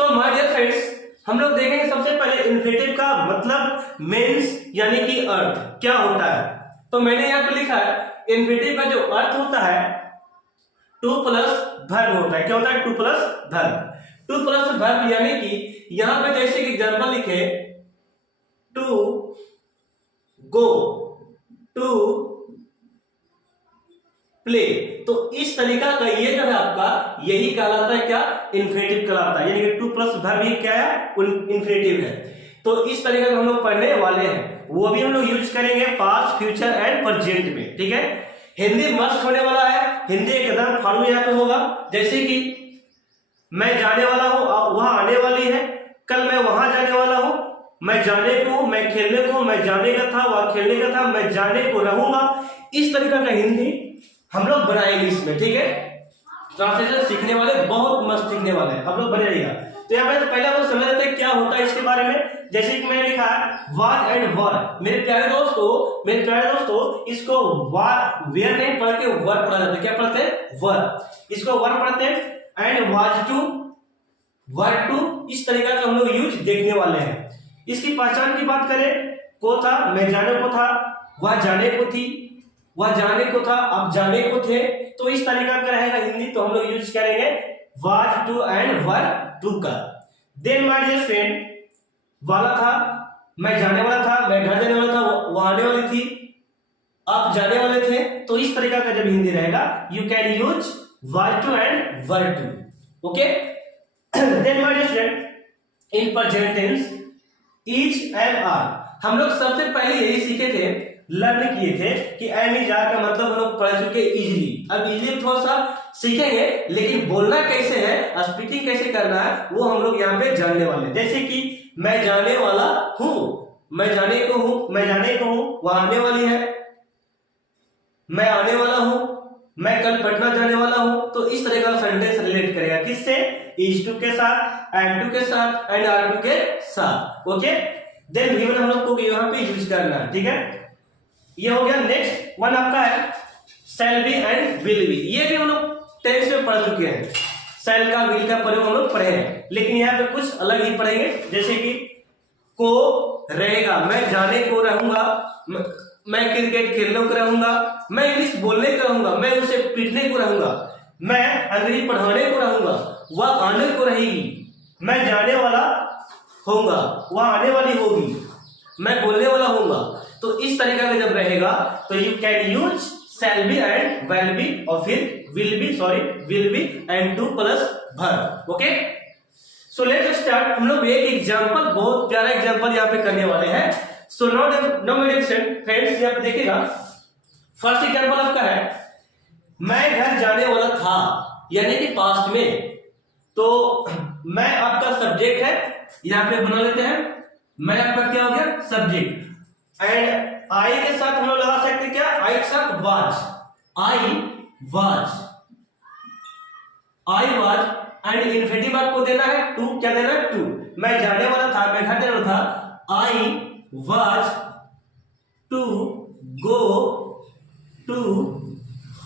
So my dear friends, हम लोग देखेंगे सबसे पहले इन्फिनेटिव का मतलब मीन्स यानी कि अर्थ क्या होता है। तो मैंने यहाँ पे लिखा है इन्फिनेटिव का जो अर्थ होता है टू प्लस वर्ब होता है। क्या होता है? Two plus verb. Two plus verb यानी कि यहाँ पे जैसे कि एग्जाम्पल लिखे टू गो, टू प्ले, तो इस तरीका का ये जो है आपका यही कहलाता है क्या? इन्फिनेटिव कहलाता है। यानी कि टू प्लस वर्ब ही क्या है? इन्फिनेटिव है। तो इस तरीके का हम लोग पढ़ने वाले हैं, वो भी हम लोग यूज करेंगे पास्ट, फ्यूचर एंड प्रेजेंट में। ठीक है, हिंदी मस्त होने वाला है, हिंदी एकदम फाड़ू यहाँ पे होगा। जैसे कि मैं जाने वाला हूं, वहां आने वाली है, कल मैं वहां जाने वाला हूं, मैं जाने को हूं, मैं खेलने को, मैं जाने का था, वहां खेलने का था, मैं जाने को रहूंगा। इस तरीका का हिंदी हम लोग बनाएंगे इसमें। ठीक है, ट्रांसलेशन सीखने वाले बहुत मस्त सीखने वाले हैं, हम लोग बने रहिएगा। तो यहाँ पे पहले हम लोग समझ लेते हैं क्या होता है इसके बारे में। जैसे कि मैंने लिखा है वाज एंड वर। मेरे प्यारे दोस्तों, इसको वार वेयर नहीं पढ़ के वर पढ़ा जाता है। क्या पढ़ते हैं? वर। इसको वर पढ़ते हैं and was to, were to, इस तरीका का हम लोग यूज देखने वाले हैं। इसकी पहचान की बात करें, को था, मैं जाने को था, वह जाने को थी, वह जाने को था, अब जाने को थे। तो इस तरीका का रहेगा हिंदी, तो हम लोग यूज करेंगे was to and were to का। देन माय डियर फ्रेंड, वाला था, मैं जाने वाला था, मैं घर जाने वाला था, वो आने वाली थी, आप जाने वाले थे। तो इस तरीका का जब हिंदी रहेगा you can use was to and were to. Okay, then my dear friend, in present tense is and are. हम लोग सबसे पहले यही सीखे थे, लर्न किए थे कि एम इज आर का मतलब हम लोग पढ़ चुके इजीली। अब इजीली थोड़ा सा सीखेंगे, लेकिन बोलना कैसे है, स्पीकिंग कैसे करना है, वो हम लोग यहाँ पे जानने वाले हैं। जैसे कि मैं जाने वाला हूं, मैं जाने को हूं, मैं जाने को हूं, वह आने वाली है, मैं आने वाला हूं, मैं कल पटना जाने वाला हूं। तो इस तरह का सेंटेंस रिलेट करेगा किससे? इज टू के साथ, एम टू के साथ एंड आर टू के साथ। ओके, देन गिवन हम लोग को यहाँ पे यूज करना है। ठीक है, ये हो गया। नेक्स्ट वन आपका है shall be and will be. ये भी हम लोग टेंस में पढ़ चुके हैं। शैल का, विल का प्रयोग हम लोग पढ़े हैं, लेकिन यहाँ पे कुछ अलग ही पढ़ेंगे। जैसे कि को रहेगा, मैं जाने को रहूंगा, मैं क्रिकेट खेलने को रहूंगा, मैं इंग्लिश बोलने को रहूंगा, मैं उसे पीटने को रहूंगा, मैं अंग्रेजी पढ़ाने को रहूंगा, वह आने को रहेगी, मैं जाने वाला होऊंगा, वह आने वाली होगी, मैं बोलने वाला होऊंगा। तो इस तरीका का जब रहेगा तो you can use shall be and will be, और फिर will be and two plus verb. Okay, so let's start. हम लोग एक एग्जांपल, बहुत प्यारा एग्जांपल यहाँ पे करने वाले हैं। सो नाउ मेरे फ्रेंड्स यहाँ पे देखिएगा, फर्स्ट एग्जांपल आपका है मैं घर जाने वाला था, यानी कि पास्ट में। तो मैं आपका सब्जेक्ट है, यहाँ पे बना लेते हैं, मैं आपका क्या हो गया? सब्जेक्ट। एंड आई के साथ हम लोग लगा सकते हैं क्या? आई के साथ was, I was and infinitive आपको देना है टू। क्या देना है? टू। मैं जाने वाला था, मैं घर जाने वाला था, I was to go to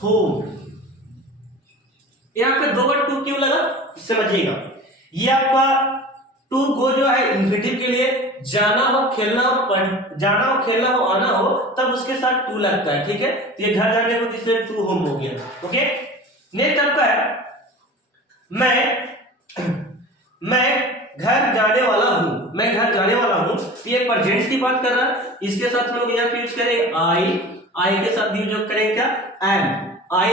home. यहां पे दो बार टू क्यों लगा समझिएगा। ये आपका टू गो जो है इन्फिनेटिव के लिए, जाना हो, खेलना हो, जाना हो, खेलना हो, आना हो, तब उसके साथ टू लगता है। ठीक है, तो ये घर जाने को इसलिए टू होम हो गया। ओके, नेक्स्ट आपका है मैं घर जाने वाला हूं, मैं घर जाने वाला हूं। तो ये प्रेजेंट की बात कर रहा है, इसके साथ हम लोग यहाँ पे यूज करेंगे आई के साथ यूज करेंगे क्या? Am. I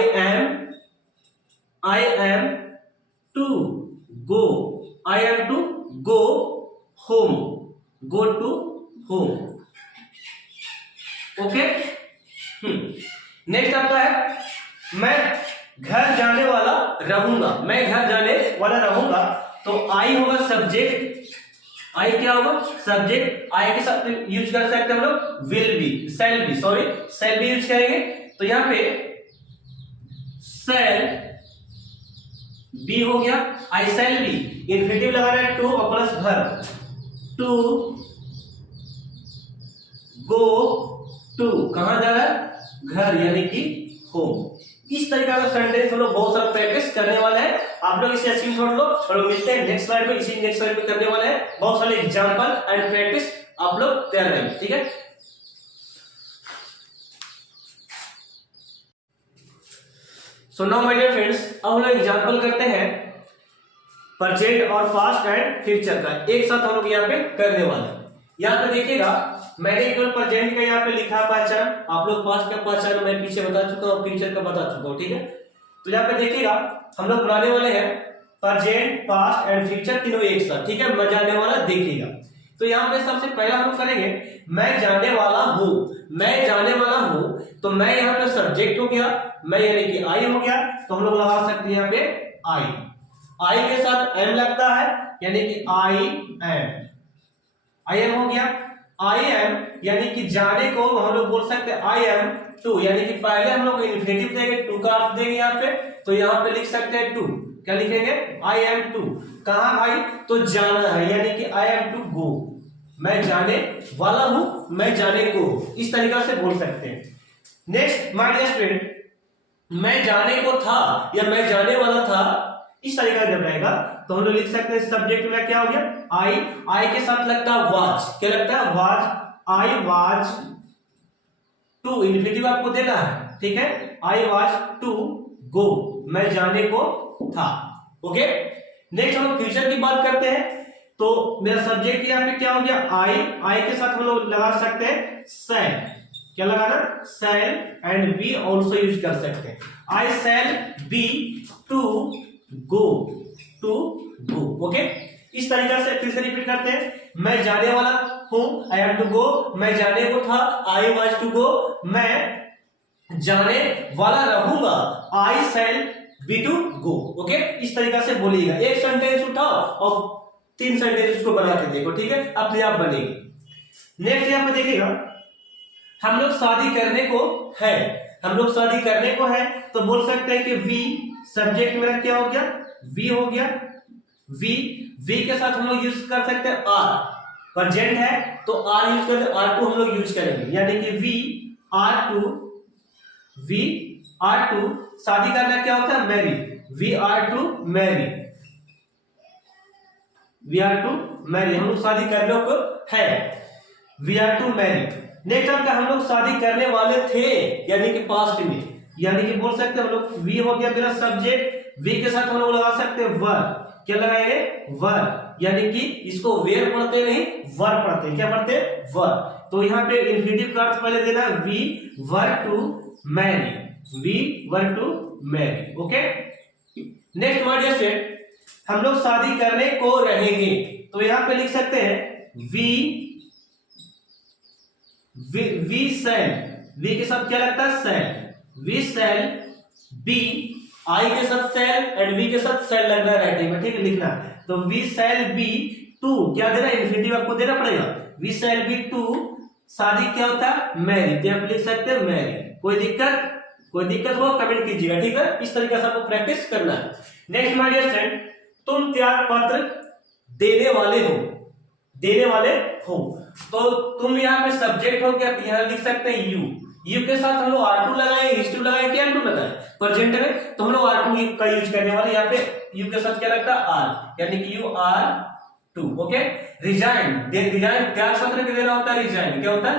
am to go, I am to go home, go to home. Okay, next आपका है मैं घर जाने वाला रहूंगा, मैं घर जाने वाला रहूंगा। तो आई होगा सब्जेक्ट, आई क्या होगा? सब्जेक्ट। आई के साथ यूज कर सकते हैं हम लोग will be, shall be use करेंगे। तो यहां पे शैल बी हो गया, आई शैल बी। इन्फिनेटिव लगाना है टू और plus verb, to go to, कहां जा रहा है? घर, यानी कि होम। इस तरीका का सेंटेंस हम लोग बहुत सारा प्रैक्टिस करने वाले हैं, आप लोग इसे स्क्रीनशॉट लो और मिलते हैं नेक्स्ट स्लाइड में। इसी नेक्स्ट स्लाइड में करने वाले हैं बहुत सारे एग्जांपल एंड प्रैक्टिस, आप लोग तैयार रहेंगे, ठीक है। So now my dear friends, अब हम लोग एग्जांपल करते हैं प्रेजेंट और पास्ट एंड फ्यूचर का, एक साथ हम लोग यहाँ पे करने वाले हैं। यहाँ पे देखिएगा मैंने केवल प्रेजेंट का यहाँ पे लिखा पहचान, आप लोग पास्ट का पहचान मैं पीछे बता चुका हूँ, फ्यूचर का बता चुका हूँ, ठीक है। तो यहाँ पे देखिएगा हम लोग बनाने वाले हैं प्रेजेंट, पास्ट एंड फ्यूचर तीनों एक साथ, ठीक है, मजा आने वाला देखिएगा। तो यहाँ पे सबसे पहला हम लोग करेंगे मैं जाने वाला हूँ। मैं जाने वाला हूँ तो मैं यहाँ पे सब्जेक्ट हो गया, मैं यानी कि आई हो गया, तो हम लोग लगा सकते हैं यहाँ पे आई के साथ एम लगता है यानी कि आई एम हो गया। आई एम यानी कि जाने को हम लोग बोल सकते हैं आई एम टू, यानी कि पहले हम लोग इन्फिनिटिव देंगे, टू का अर्थ देंगे यहाँ पे, तो यहाँ पे लिख सकते हैं टू, क्या लिखेंगे आई एम टू। कहां भाई, तो जाना है यानी कि आई एम टू गो, मैं जाने वाला हूं, मैं जाने को, इस तरीका से बोल सकते हैं। नेक्स्ट माय डियर स्टूडेंट, मैं जाने को था या मैं जाने वाला था, इस तरीका जब रहेगा तो हम लोग लिख सकते हैं सब्जेक्ट में क्या हो गया आई के साथ लगता है वाज, क्या लगता है was, I was to, infinitive आपको देना है, ठीक है, आई वाज टू गो, मैं जाने को था, ओके। नेक्स्ट हम लोग फ्यूचर की बात करते हैं, तो मेरा सब्जेक्ट यहाँ पे क्या हो गया आई के साथ हम लोग लगा सकते हैं शैल, क्या लगाना shall, and be also use कर सकते हैं, I shall be to go, to go, okay. इस तरीका से फिर से रिपीट करते हैं, मैं जाने वाला हूं आई हैव टू गो, मैं जाने को था आई वाज टू गो, मैं जाने वाला रहूंगा I shall be to go, okay. इस तरीका से बोलिएगा, एक सेंटेंस उठाओ और 3 सेंटेंस उसको बना के देखो, ठीक है, अपने आप बनेगी। नेक्स्ट यहाँ पे देखिएगा हम लोग शादी करने को है, हम लोग शादी करने को है, तो बोल सकते हैं कि वी, सब्जेक्ट मेरा क्या हो गया वी हो गया, वी के साथ हम लोग यूज कर सकते हैं आर, प्रेजेंट है तो आर यूज करते हैं, आर टू हम लोग यूज करेंगे, यानी कि वी आर टू, शादी करना क्या होता है marry, we are to marry, हम लोग शादी करने को है, we are to marry. Next आपका हम लोग शादी करने वाले थे यानी कि पास्ट में, यानी कि बोल सकते हैं हम लोग वी हो गया मेरा सब्जेक्ट, वी के साथ हम लोग लगा सकते हैं वर, क्या लगाएंगे वर, यानी कि इसको वेयर पढ़ते नहीं वर पढ़ते, क्या पढ़ते वर, तो यहाँ पे इन्फिनिटिव का अर्थ पहले देना we were to marry, we were to marry, okay. Next my dear friend, हम लोग शादी करने को रहेंगे, तो यहाँ पे लिख सकते हैं वी शैल, वी के साथ क्या लगता है शैल, वी शैल बी, आई के साथ शैल एंड वी के साथ शैल लगना है राइटिंग में, ठीक है, लिखना, तो वी शैल बी टू, क्या देना इन्फिनिटिव आपको देना पड़ेगा, वी शैल बी टू, शादी क्या होता है मैरी, तो आप लिख सकते हैं मैरी, कोई दिक्कत हो कमेंट कीजिएगा, ठीक है, इस तरीके से आपको प्रैक्टिस करना है। नेक्स्ट माय डियर फ्रेंड, तुम त्याग पत्र देने वाले हो, तो तुम यहाँ पे सब्जेक्ट हो गया, यहाँ लिख सकते हैं यू के साथ हम लोग R2 लगाए, H2 लगाए, क्या M2 लगाए प्रेजेंट में, तो हम लोग R2 का यूज करने वाले, यहाँ पे यू के साथ क्या लगता है R, यानी कि you are to, okay. Resign त्याग पत्र के देना होता है रिजाइन, क्या होता है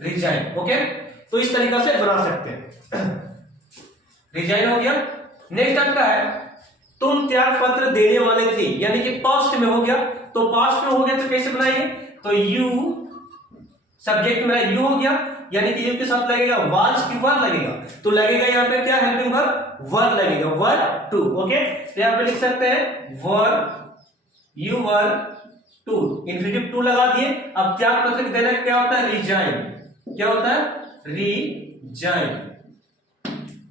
रिजाइन, ओके। तो इस तरीका से बना सकते हैं, रिजाइन हो गया। नेक्स्ट आपका है तुम त्याग पत्र देने वाले थे, यानी कि पास्ट में हो गया, तो पास्ट में हो गया तो कैसे बनाएंगे, तो यू, सब्जेक्ट मेरा यू हो गया, यानी कि यू के साथ लगेगा वाज की वर लगेगा, तो लगेगा यहाँ पे क्या हेल्पिंग वर्ब वर लगेगा, वर टू, ओके। तो यहाँ पे लिख सकते हैं were you were to, infinitive to लगा दिए। अब त्याग पत्र देना क्या होता है रिजाइन, क्या होता है resign,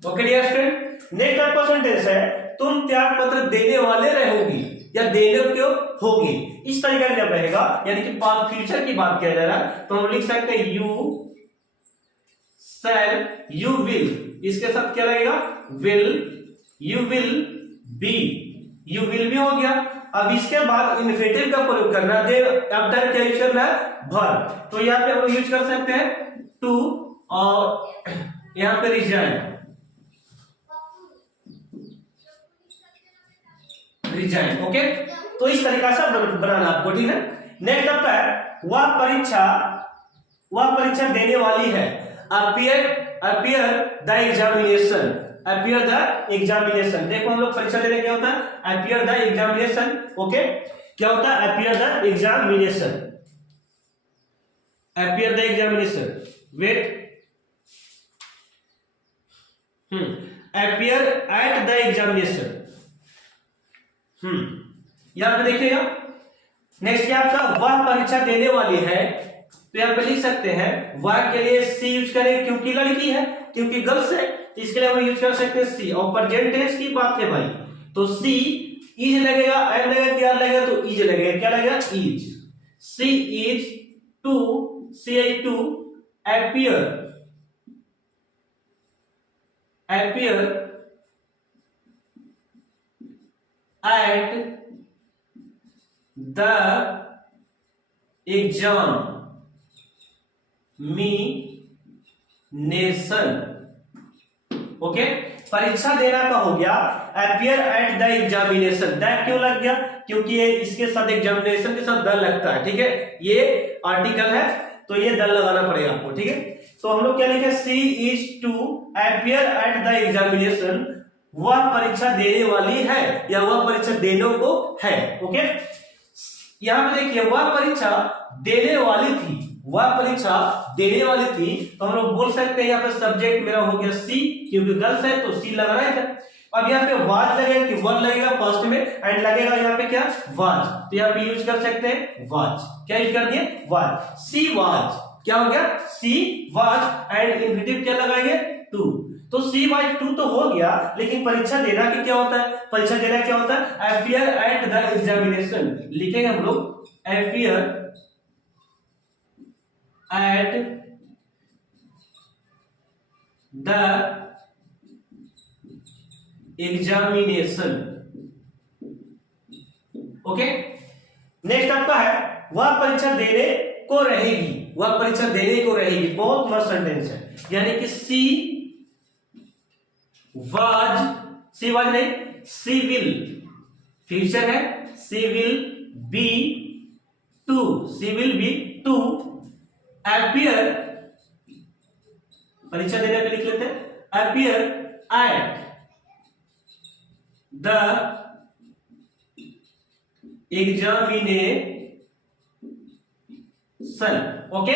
okay dear student. Next आपका सेंटेंस है तुम त्याग पत्र देने वाले रहोगी या देने क्यों होगी, इस तरीके का जब रहेगा, यानी कि फ्यूचर की बात किया जा रहा है, तो हम लिख सकते हैं यू शैल यू विल, इसके साथ क्या लगेगा विल, यू विल बी हो गया। अब इसके बाद इन्फिनिटिव का प्रयोग करना, देन अब टाइम क्या यूज करना है वर्ब, तो यहाँ पे हम यूज कर सकते हैं टू और यहाँ पे रिजाइन, रिजाइन। ओके, तो इस तरीका से बनाना आपको, ठीक है। नेक्स्ट आपका है वह परीक्षा देने वाली है। Appear the examination, appear the examination. देखो हम लोग परीक्षा देने क्या होता है, अपीयर द एग्जामिनेशन। ओके, क्या होता है appear the examination, appear the examination. Wait, appear at the examination. यहां पे देखिएगा। नेक्स्ट क्या आपका, वह परीक्षा देने वाली है, तो यहां पे लिख सकते हैं वह के लिए सी यूज करें, क्योंकि लड़की है, क्योंकि गर्ल्स है, इसके लिए हम यूज कर सकते हैं सी। और प्रेजेंट टेंस की बात है भाई, तो सी इज लगेगा, एम लगेगा, क्या लगेगा, तो इज लगेगा, क्या लगेगा, is. See is to, see I to appear at the examination। ओके, परीक्षा देना का हो गया appear at the examination। That क्यों लग गया, क्योंकि ये इसके साथ एग्जामिनेशन के साथ द लगता है, ठीक है, ये आर्टिकल है तो ये दल लगाना पड़ेगा आपको, ठीक है। तो हम लोग क्या लिखे, she is to appear at the examination, वह परीक्षा देने वाली है या वह परीक्षा देने को है। ओके, यहां पे देखिए वह परीक्षा देने वाली थी, वह परीक्षा देने वाली थी, तो हम लोग बोल सकते हैं यहाँ पे सब्जेक्ट मेरा हो गया सी, क्योंकि गर्ल्स है तो सी लगाना है। अब यहाँ पे वाज लगेगा कि वन लगेगा फर्स्ट में, एंड लगेगा यहाँ पे क्या, वाज, तो यहाँ पे यूज कर सकते हैं वाज। क्या यूज कर दिए, वाज। सी वाज, क्या हो गया, सी वाज, एंड इन्फिनिटिव क्या लगाएंगे, टू। तो सी वाज टू तो हो गया, लेकिन परीक्षा देना की क्या होता है, परीक्षा देना क्या होता है, अपीयर एट द एग्जामिनेशन। लिखेंगे हम लोग appear at the examination. Okay, next आपका है वह परीक्षा देने को रहेगी, वह परीक्षा देने को रहेगी। बहुत मस्त सेंटेंस है, यानी कि सी वाज नहीं, सी विल फ्यूचर है, she will be to, she will be to appear, परीक्षा देने पे लिख लेते हैं appear at the examination. Okay,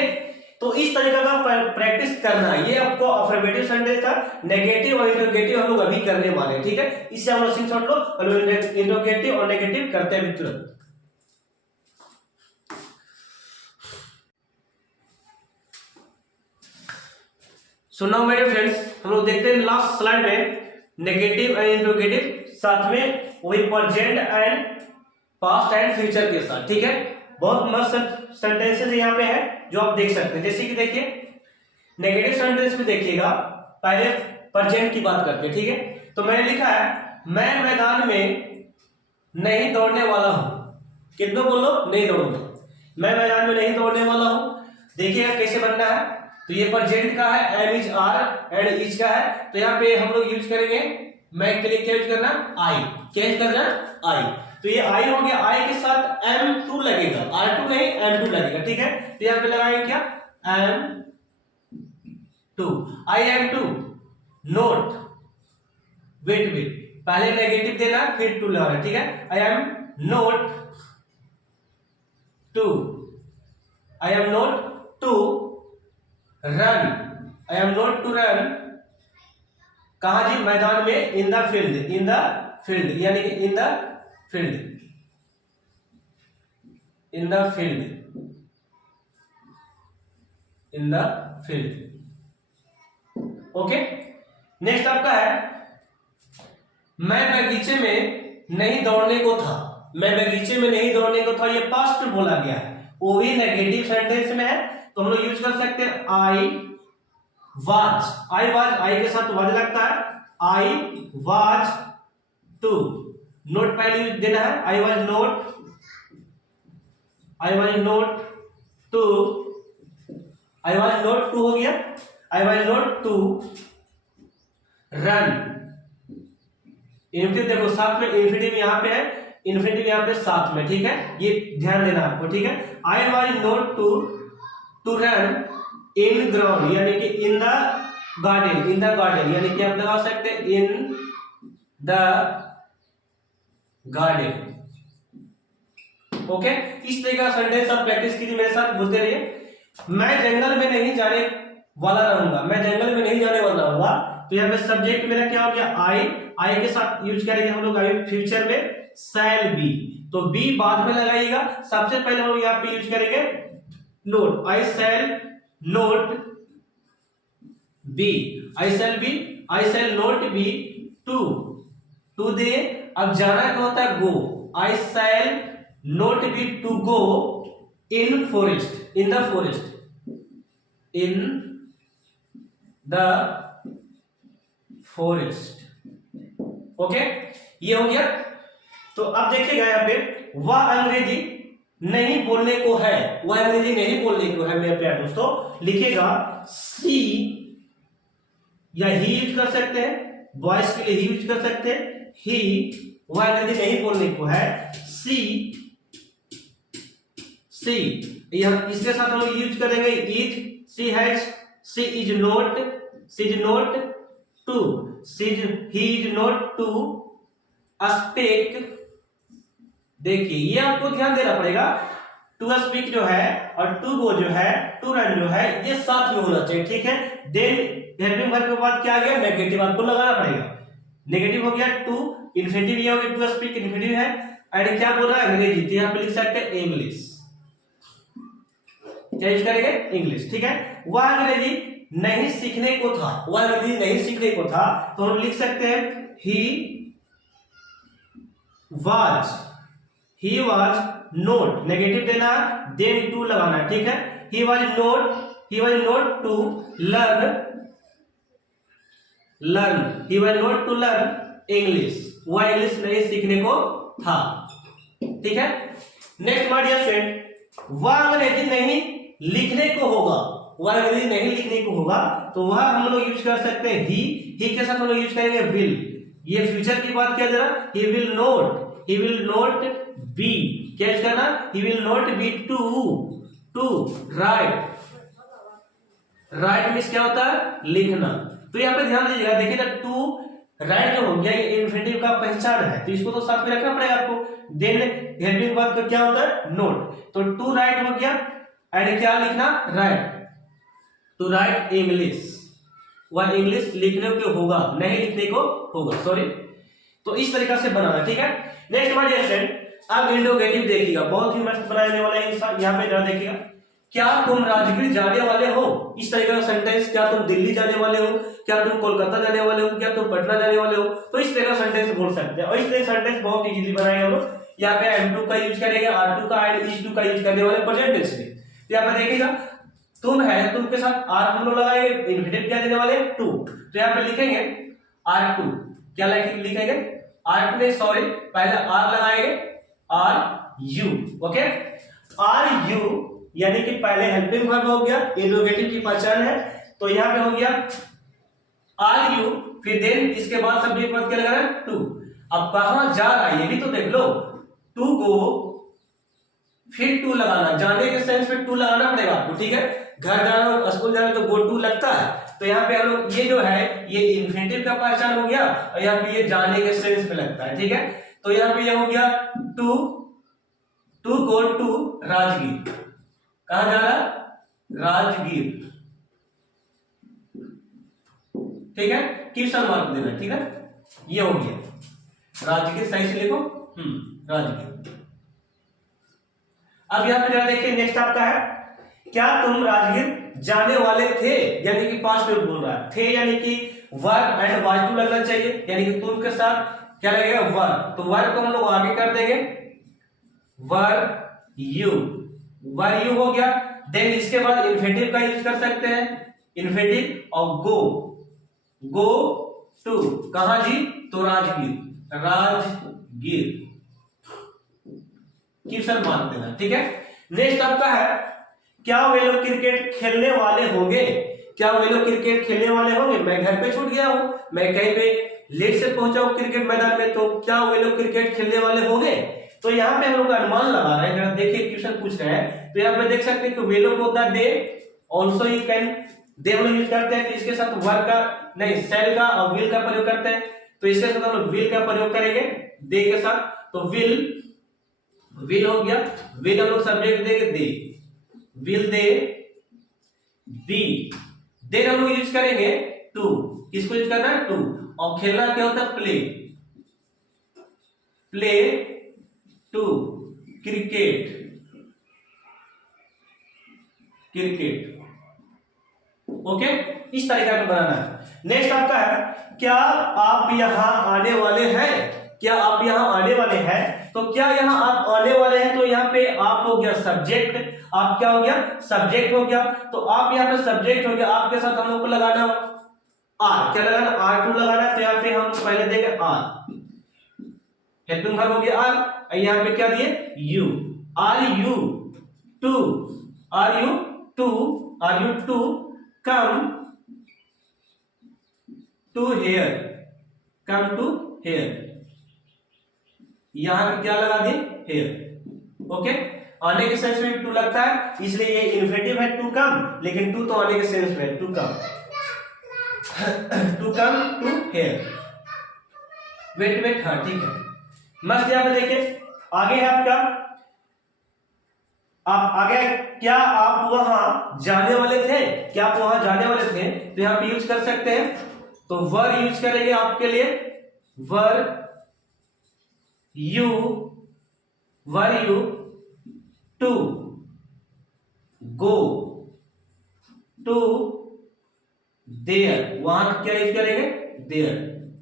तो इस तरीके का प्रैक्टिस करना है। ये आपको अफर्मेटिव सेंटेंस था, नेगेटिव और इंटरोगेटिव हम लोग अभी करने वाले हैं, ठीक है। इससे हम लोग स्क्रीनशॉट लो और इंटरोगेटिव और नेगेटिव करते हैं तुरंत। So now my dear friends, हम लोग देखते हैं लास्ट स्लाइड में नेगेटिव एंड इंटरोगेटिव, साथ में वही present and past and future के साथ, ठीक है। बहुत मस्त सेंटेंसेस यहाँ पे है जो आप देख सकते हैं। जैसे कि देखिए नेगेटिव सेंटेंस में देखिएगा, पहले प्रेजेंट की बात करते हैं, ठीक है। तो मैंने लिखा है मैं मैदान में नहीं दौड़ने वाला हूं। कितना बोलो, नहीं दौड़ूंगा, मैं मैदान में नहीं दौड़ने वाला हूं। देखिएगा कैसे बनना है, तो ये प्रेजेंट का है, am is are and is का है, तो यहाँ पे हम लोग यूज करेंगे मैं के लिए क्या यूज करना, आई। क्या यूज करना, आई। तो ये आई हो गया, आई के साथ M2 लगेगा, R2 नहीं M2 लगेगा, ठीक है। तो यहाँ पे लगाएंगे क्या, M2, I M2 not, wait, पहले नेगेटिव देना फिर 2 लगाना, ठीक है। I am not to run, I am not to run, कहा जी, मैदान में, इन द फील्ड, यानी कि in the field, okay. Next आपका है मैं बगीचे में नहीं दौड़ने को था, मैं बगीचे में नहीं दौड़ने को था, ये पास्ट बोला गया है, वो भी नेगेटिव सेंटेंस में है, तो हम लोग यूज कर सकते हैं आई वाज, आई के साथ वाज लगता है, आई वाज टू, नोट पहले देना है, आई वाज नोट टू हो गया, I was not to run. Infinitive देखो साथ में इन्फिनिटिव यहाँ पे है, इन्फिनिटिव यहाँ पे साथ में, ठीक है, ये ध्यान देना आपको, ठीक है। I was not to run in ground, यानी कि in the garden, in the garden, यानी कि आप लगा सकते हैं इन द गार्डन। ओके, इस तरह का सेंटेंस आप प्रैक्टिस कीजिए मेरे साथ, बोलते रहिए। मैं जंगल में नहीं जाने वाला रहूंगा, मैं जंगल में नहीं जाने वाला रहूंगा। तो यहाँ पे सब्जेक्ट मेरा क्या हो गया, आई के साथ यूज करेंगे हम लोग आई फ्यूचर में शैल बी, तो बी बाद में लगाइएगा। सबसे पहले हम लोग यहाँ पे यूज करेंगे not, I shall not be, I shall not be to दे। अब जाना क्या होता है, go, I shall not be to go in forest, in the forest, in the forest. Okay, ये हो गया। तो अब देखिएगा यहाँ पे वह अंग्रेजी नहीं बोलने को है, वह अंग्रेजी नहीं बोलने को है मेरे प्यारे दोस्तों। लिखेगा सी या ही यूज कर सकते हैं, बॉयज के लिए ही यूज कर सकते हैं, ही, वह अंग्रेजी नहीं बोलने को है। सी इसके साथ हम लोग यूज करेंगे is, she has, she is not to, he is not to speak. देखिए ये आपको ध्यान देना पड़ेगा, टू स्पीक जो है और टू गो जो है, टू रन जो है, ये साथ में होना चाहिए, ठीक है। देन हेल्पिंग वर्ब के बाद क्या आ गया, नेगेटिव आपको लगाना पड़ेगा। नेगेटिव हो गया टू, इन्फिनिटिव ये हो गया, टू स्पीक इन्फिनिटिव है, एंड क्या बोल रहा है, अंग्रेजी, तो यहाँ पे लिख सकते हैं इंग्लिश, क्या यूज करेंगे, इंग्लिश, ठीक है। वह अंग्रेजी नहीं सीखने को था, वह अंग्रेजी नहीं सीखने को था, तो हम लिख सकते हैं ही वाज नोट, नेगेटिव देना, देन टू लगाना, ठीक है। He was not to learn English, वह इंग्लिश नहीं सीखने को था, ठीक है। नेक्स्ट माय डियर फ्रेंड, वह अंग्रेजी नहीं लिखने को होगा, वह अंग्रेजी नहीं लिखने को होगा, तो वह हम लोग यूज कर सकते हैं ही के साथ हम लोग यूज करेंगे विल। ये फ्यूचर की बात किया जरा, ही विल नॉट बी, क्या यूज करना, he will not be to write means क्या होता है, लिखना। तो यहाँ पे ध्यान दीजिएगा, देखिएगा टू राइट जो हो गया ये इन्फिनिटिव का पहचान है, तो इसको तो साथ में रखना पड़ेगा आपको। देन हेल्पिंग वर्ब का क्या होता है, नोट, तो टू राइट हो गया, एंड क्या लिखना, राइट, टू राइट इंग्लिश, वह इंग्लिश लिखने को होगा, नहीं लिखने को होगा, सॉरी। तो इस तरीका से बनाना, ठीक है। नेक्स्ट माय डियर फ्रेंड, अब इंट्रोगेटिव देखिएगा, बहुत ही मस्त बनाने वाला है इंसान। यहाँ पे जरा देखिएगा, क्या तुम राजगीर जाने वाले हो, इस तरीके का सेंटेंस, क्या तुम दिल्ली जाने वाले हो, क्या तुम कोलकाता जाने वाले हो, क्या तुम पटना जाने वाले हो, तो इस तरह का सेंटेंस बोल सकते हैं। और इस तरह सेंटेंस बहुत इजीली बनाएंगे हम लोग। यहाँ पे M2 का यूज करेंगे, R2 का एंड is2 का यूज करने वाले प्रेजेंट टेंस में। यहाँ पे देखिएगा तुम है, तुम के साथ R हम लोग लगाएंगे, इन्फिनिटिव क्या देने वाले, टू, तो यहाँ पे लिखेंगे R2, क्या लिखेंगे, R2 में सॉरी पहले R लगाएंगे, RU, ओके। RU यानी कि पहले हेल्पिंग वर्ब हो गया, इंट्रोगेटिव की पहचान है, तो यहाँ पे हो गया RU, फिर देन इसके बाद सब्जेक्ट वर्ब क्या लगाना है, टू। अब कहां जा रहा है ये भी तो देख लो, टू गो, फिर टू लगाना, जाने के सेंस में टू लगाना पड़ेगा आपको, ठीक है। घर जाना, स्कूल जाना तो गो टू लगता है, तो यहाँ पे हम लोग ये जो है ये इन्फिनिटिव का पहचान हो गया, और यहाँ पे ये जाने के सेंस में लगता है, ठीक है। तो यहाँ पे ये हो गया टू गो टू राजगीर, कहां जाना, राजगीर, ठीक है। क्वेश्चन मार्क देना, ठीक है, ये हो गया राजगीर, सही से लिखो, राजगीर। अब यहाँ पे जरा देखिए, नेक्स्ट आपका है, क्या तुम राजगीर जाने वाले थे, यानी कि पास्ट में बोल रहा है, थे यानी कि वर्ब एंड वाज टू लगना चाहिए, यानी कि तुम के साथ क्या लगेगा, वर्ब, तो वर्ब को हम लोग आगे कर देंगे, वर्ब यू हो गया। देन इसके बाद इन्फिनिटिव का यूज कर सकते हैं, इन्फिनिटिव, और गो टू, कहां जी, तो राजगीर, क्वेश्चन मार्क देना, ठीक है। नेक्स्ट आपका है, क्या वे लोग क्रिकेट खेलने वाले होंगे, क्या वे लोग क्रिकेट खेलने वाले होंगे? मैं घर पे छूट गया हूँ, मैं कहीं पे लेट से पहुंचा हूँ क्रिकेट मैदान में, तो क्या वे लोग क्रिकेट खेलने वाले होंगे? तो यहाँ पे हम लोग अनुमान लगा रहे हैं। देखिए क्वेश्चन पूछ रहे हैं तो यहाँ पे देख सकते हैं कि वे लोग होता है दे, ऑल्सो यू कैन, दे हम लोग यूज करते हैं, तो इसके साथ वर्क का नहीं सेल का और विल का प्रयोग करते हैं, तो इसके साथ हम लोग विल का प्रयोग करेंगे दे के साथ। तो विल हो गया, विल हम लोग सब्जेक्ट देंगे दे, विल दे बी, देन हम लोग यूज करेंगे टू, किसको यूज करना है? टू। और खेलना क्या होता है? Play, play to, cricket, cricket. Okay, इस तरीका का बनाना है। नेक्स्ट आपका है क्या आप यहां आने वाले हैं? क्या आप यहां आने वाले हैं? तो क्या यहां आप आने वाले हैं, तो यहाँ पे आप हो गया सब्जेक्ट, आप क्या हो गया? सब्जेक्ट हो गया। तो आप यहाँ पे सब्जेक्ट हो गया, आपके साथ हम लोग को लगाना आर, क्या लगाना? R2 लगाना। तो यहाँ पे हम पहले देंगे आर, हेल्पिंग वर्ब हो गया आर, यहाँ पे क्या दिए? You, are you to, are you to, are you to come to here, come to here, यहां पे क्या लगा दिए? here। ओके, आने के सेंस में टू लगता है, इसलिए ये इन्फिनेटिव है टू कम, लेकिन टू तो आने के सेंस में to come, to come to here। Wait, हाँ ठीक है, मस्त। यहां पे देखिए आगे है आपका, आप आगे क्या आप वहां जाने वाले थे? क्या आप वहां जाने वाले थे? तो यहां पे यूज कर सकते हैं, तो वर यूज करेंगे आपके लिए, were you to go to there, वहां क्या यूज करेंगे? There,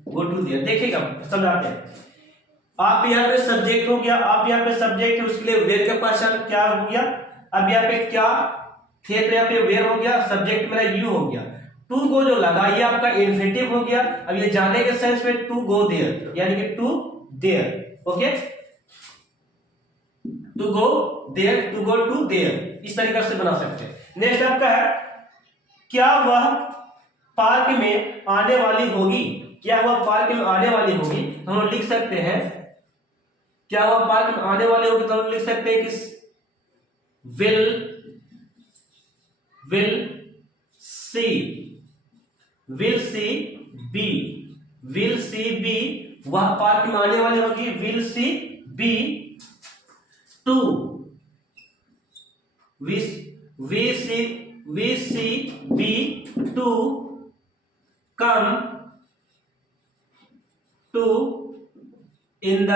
go to there. देखिएगा समझाते हैं। आप यहाँ पे सब्जेक्ट हो गया, आप यहाँ पे सब्जेक्ट है, उसके लिए वेयर का पर्सन क्या हो गया? अब यहाँ पे क्या थे, तो यहाँ पे वेयर हो गया, सब्जेक्ट मेरा यू हो गया। टू गो जो लगा ये आपका इन्फिनेटिव हो गया। अब ये जाने के सेंस में टू गो देयर, यानी कि to there. Okay, to go there, to go to there, इस तरीके से बना सकते हैं। नेक्स्ट आपका है क्या वह पार्क में आने वाली होगी? क्या वह पार्क में आने वाली होगी? हम लोग लिख सकते हैं क्या वह पार्क में आने वाली होगी, तो हम लिख सकते हैं कि विल सी बी, वह पार्क में आने वाली होगी, will she be to, we she be to come to in the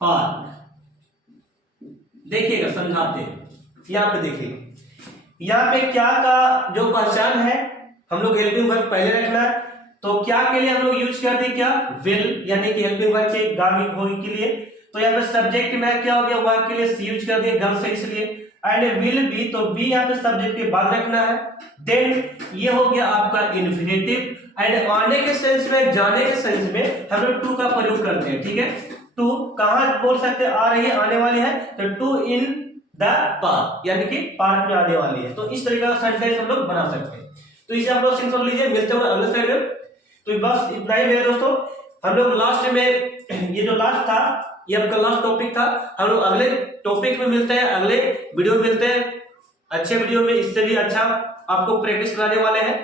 park. देखिएगा समझाते हैं, यहां पे देखिए, यहां पे क्या का जो पहचान है, हम लोग हेल्पिंग वर्ब पहले रखना है, तो क्या के लिए हम लोग यूज कर दी? क्या? विल, यानी कि हेल्पिंग वर्ब के गामी होगी के लिए। तो यहाँ पे सब्जेक्ट में क्या हो गया? वर्ब के लिए सी यूज कर दिया, गर्ल से, इसलिए। एंड विल बी, तो बी यहाँ पे सब्जेक्ट के बाद रखना है। देन ये हो गया आपका इन्फिनेटिव। एंड आने के सेंस में, जाने के सेंस में हम लोग टू का प्रयोग करते हैं, ठीक है। टू कहां बोल सकते हैं? आ रही है, आने वाली है, तो टू इन द पार्क, यानी कि पार्क में आने वाली है। तो इस तरीके का सेंटेंस हम लोग बना सकते हैं। तो इसे आप लोग समझ लीजिए, मिलते हैं अगले स्लाइड में। तो बस इतना ही मेरे दोस्तों, हम लोग लास्ट में, ये जो लास्ट था ये आपका लास्ट टॉपिक था। हम लोग अगले टॉपिक में मिलते हैं, अगले वीडियो में मिलते हैं, अच्छे वीडियो में, इससे भी अच्छा आपको प्रैक्टिस कराने वाले हैं।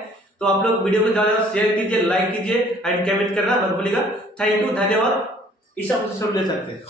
तो आप लोग वीडियो को ज्यादा शेयर कीजिए, लाइक कीजिए एंड कमेंट करना मत भूलिएगा। थैंक यू, धन्यवाद। इस सब ले सकते हैं।